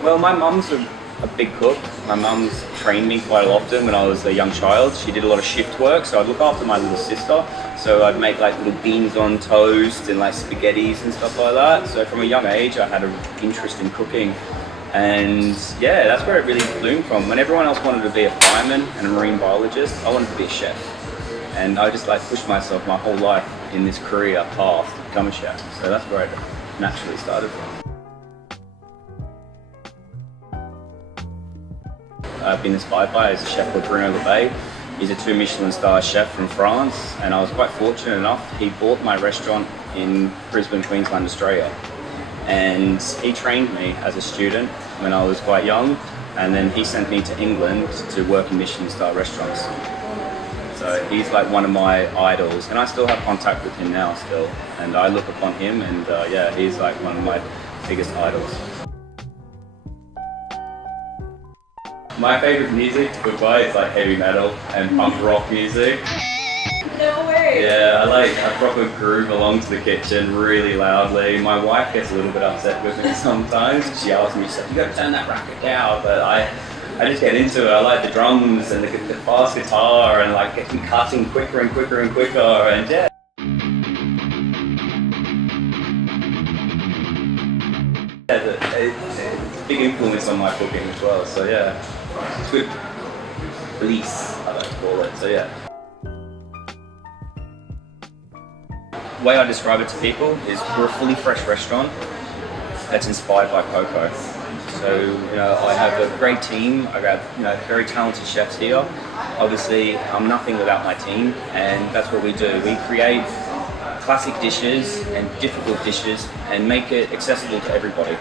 Well, my mum's a big cook. My mum's trained me quite often when I was a young child. She did a lot of shift work, so I'd look after my little sister. So I'd make like little beans on toast and like spaghettis and stuff like that. So from a young age, I had an interest in cooking. And yeah, that's where it really bloomed from. When everyone else wanted to be a fireman and a marine biologist, I wanted to be a chef. And I just like pushed myself my whole life in this career path to become a chef. So that's where it naturally started from. I've been inspired by is a chef called Bruno Lebay. He's a 2 Michelin star chef from France, and I was quite fortunate enough, he bought my restaurant in Brisbane, Queensland, Australia. And he trained me as a student when I was quite young, and then he sent me to England to work in Michelin star restaurants. So he's like one of my idols, and I still have contact with him now still, and I look upon him, and yeah, he's like one of my biggest idols. My favourite music to cook by is like heavy metal and punk rock music. No way! Yeah, I proper groove along to the kitchen really loudly. My wife gets a little bit upset with me sometimes. She asks me, she's like, you gotta turn that racket down, but I just get into it. I like the drums and the fast guitar and like get me cutting quicker and quicker and quicker, and yeah. It's a big influence on my cooking as well, so yeah. It's good release, I like to call it, so yeah. The way I describe it to people is we're a fully fresh restaurant that's inspired by cocoa. So, you know, I have a great team. I got, you know, very talented chefs here. Obviously, I'm nothing without my team, and that's what we do. We create classic dishes and difficult dishes and make it accessible to everybody.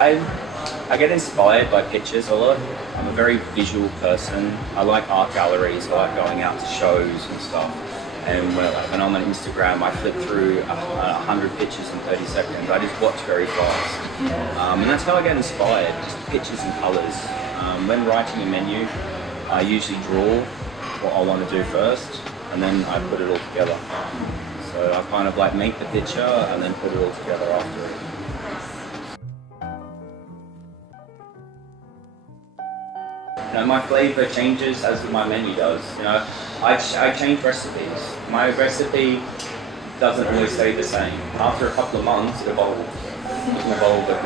I get inspired by pictures a lot. I'm a very visual person. I like art galleries. I like going out to shows and stuff. And when I'm on Instagram, I flip through 100 pictures in 30 seconds. I just watch very fast. And that's how I get inspired, just pictures and colours. When writing a menu, I usually draw what I want to do first, and then I put it all together. So I kind of like make the picture and then put it all together after it. You know, my flavour changes as my menu does. You know, I change recipes. My recipe doesn't always stay the same. After a couple of months, it evolves. It can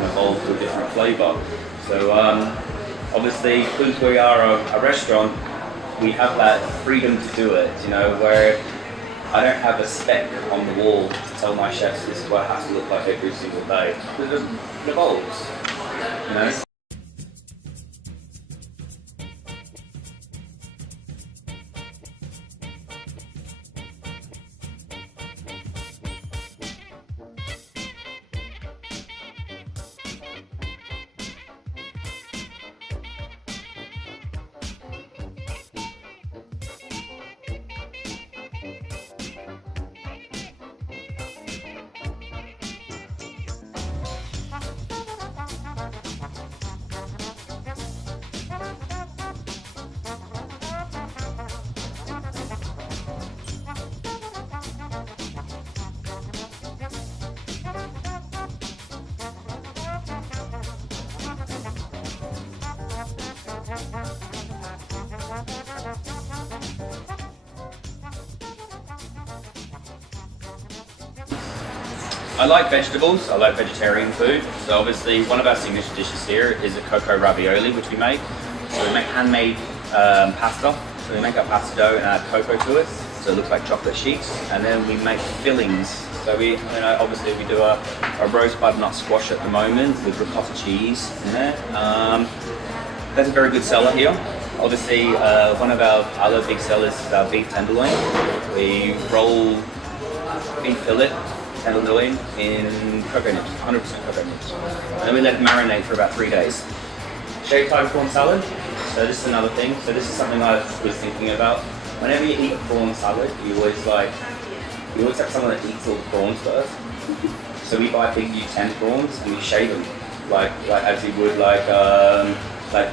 evolve to a different flavour. So obviously, because we are a restaurant, we have that freedom to do it. You know, where I don't have a spec on the wall to tell my chefs this is what it has to look like every single day. It evolves. You know. I like vegetables, I like vegetarian food, so obviously one of our signature dishes here is a cocoa ravioli which we make. So we make handmade pasta, so we make our pasta dough and add cocoa to it, so it looks like chocolate sheets, and then we make fillings. So we, obviously we do a roast butternut squash at the moment with ricotta cheese in there. That's a very good seller here. Obviously one of our other big sellers is our beef tenderloin. We roll beef fillet tenderloin in cocoa nibs, 100% cocoa nibs. And then we let it marinate for about 3 days. Shaved Thai prawn salad. So this is another thing. So this is something I was thinking about. Whenever you eat a prawn salad, you always have someone that eats all the prawns first. So we buy big U10 prawns and we shave them, like as you would like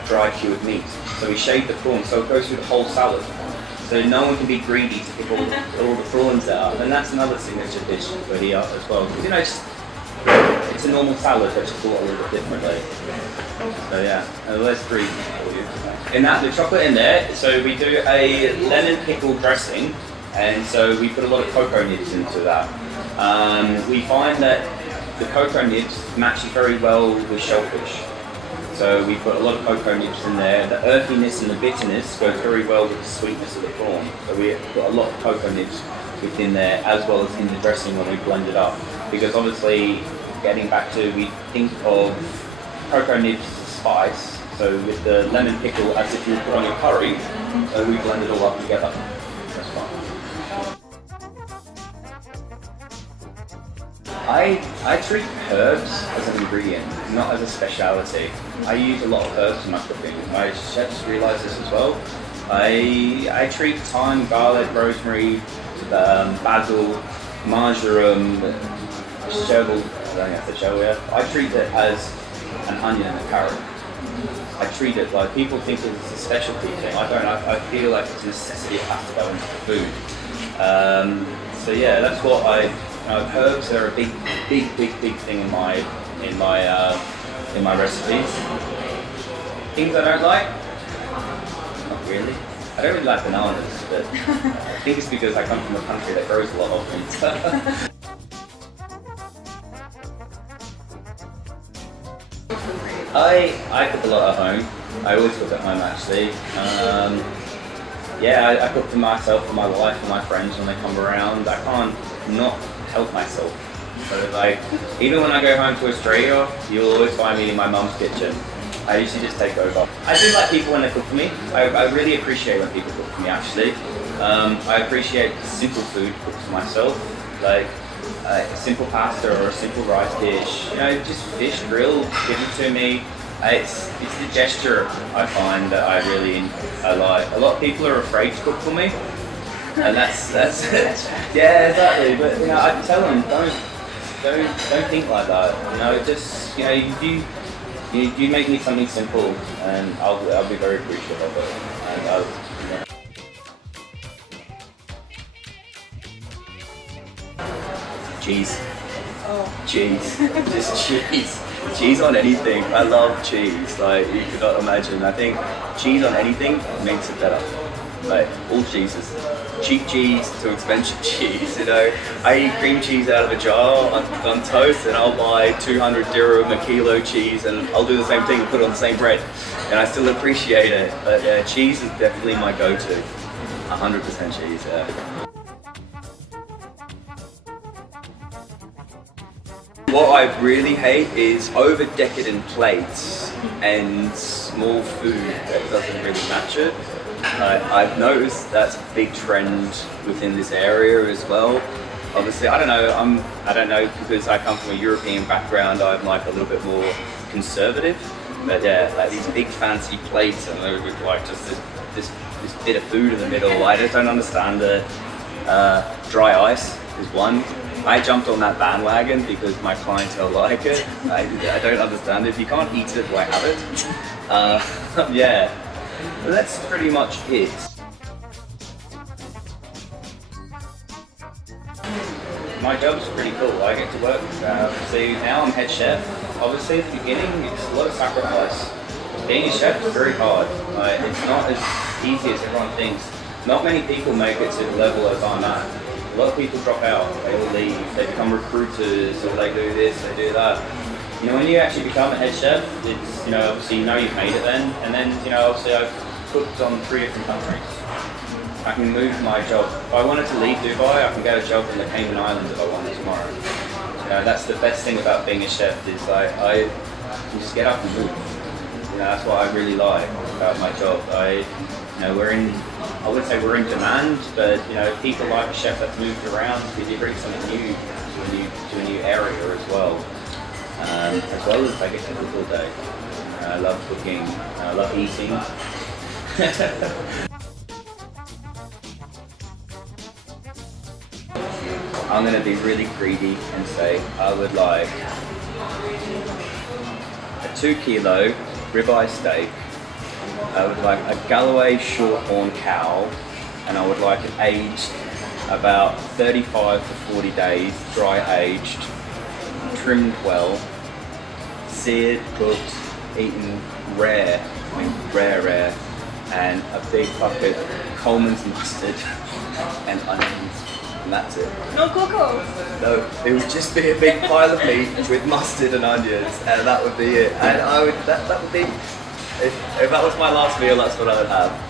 dry cured meat. So we shave the prawns so it goes through the whole salad. So no one can be greedy to pick all the prawns out. And that's another signature dish for here as well. Because It's a normal salad, but just thought a little bit differently. So yeah, there's 3 for you. In that, the chocolate in there, so we do a lemon pickle dressing, and so we put a lot of cocoa nibs into that. We find that the cocoa nibs matches very well with shellfish. So we put a lot of cocoa nibs in there. The earthiness and the bitterness goes very well with the sweetness of the prawn. So we put a lot of cocoa nibs within there, as well as in the dressing when we blend it up. Because obviously, getting back to, we think of cocoa nibs as a spice. So with the lemon pickle, as if you would put on your curry, we blend it all up together. That's fine. I treat herbs as an ingredient, not as a speciality. I use a lot of herbs in my cooking. My chefs realise this as well. I treat thyme, garlic, rosemary, basil, marjoram, chervil. I don't think that's a chervil. I treat it as an onion and a carrot. I treat it like people think it's a specialty thing. I don't. I feel like it's a necessity. It has to go into the food. So yeah, that's what I. Herbs are a big thing in my recipes. Things I don't like? Not really. I don't really like bananas, but I think it's because I come from a country that grows a lot of them. I cook a lot at home. I always cook at home actually. I cook for myself, for my wife, for my friends when they come around. I can't not help myself. So like, even when I go home to Australia, you'll always find me in my mum's kitchen. I usually just take over. I do like people when they cook for me. I really appreciate when people cook for me actually. I appreciate simple food cooked for myself. Like a simple pasta or a simple rice dish. Just fish grilled, give it to me. It's the gesture I find that I like. A lot of people are afraid to cook for me. And that's yeah, exactly. But I tell them don't think like that. Just you make me something simple, and I'll be very appreciative of it. And cheese. Oh. Cheese. Just cheese. Cheese on anything. I love cheese. Like you could not imagine. I think cheese on anything makes it better. Like all cheeses. Cheap cheese to expensive cheese, I eat cream cheese out of a jar on toast, and I'll buy 200 dirham a kilo cheese, and I'll do the same thing and put it on the same bread, and I still appreciate it. But yeah, cheese is definitely my go-to. 100% cheese, yeah. What I really hate is over-decadent plates and small food that doesn't really match it. I've noticed that's a big trend within this area as well. Obviously, I don't know because I come from a European background, I'm like a little bit more conservative. But yeah, like these big fancy plates and with like just this bit of food in the middle, I just don't understand it. Dry ice is one. I jumped on that bandwagon because my clientele like it. I don't understand it. If you can't eat it, why have it? Yeah. But that's pretty much it. My job's pretty cool. I get to work. See, now I'm head chef. Obviously, at the beginning, it's a lot of sacrifice. Being a chef is very hard. It's not as easy as everyone thinks. Not many people make it to the level as I'm at. A lot of people drop out. They all leave. They become recruiters, or they do this, they do that. When you actually become a head chef, it's, obviously you've made it then, and then, obviously I've cooked on 3 different countries. I can move my job. If I wanted to leave Dubai, I can get a job in the Cayman Islands if I wanted tomorrow. That's the best thing about being a chef is I can just get up and move. That's what I really like about my job. I wouldn't say we're in demand, but people like a chef that's moved around because you bring something new to a new area as well. As well as I get to cook all day. I love cooking, I love eating. I'm going to be really greedy and say I would like a 2 kilo ribeye steak. I would like a Galloway shorthorn cow, and I would like it aged about 35 to 40 days, dry aged. trimmed well, seared, cooked, eaten rare, I mean rare, and a big bucket of Coleman's mustard and onions, and that's it. No cocoa. No, it would just be a big pile of meat with mustard and onions, and that would be it. And I would, that would be, if that was my last meal, that's what I would have.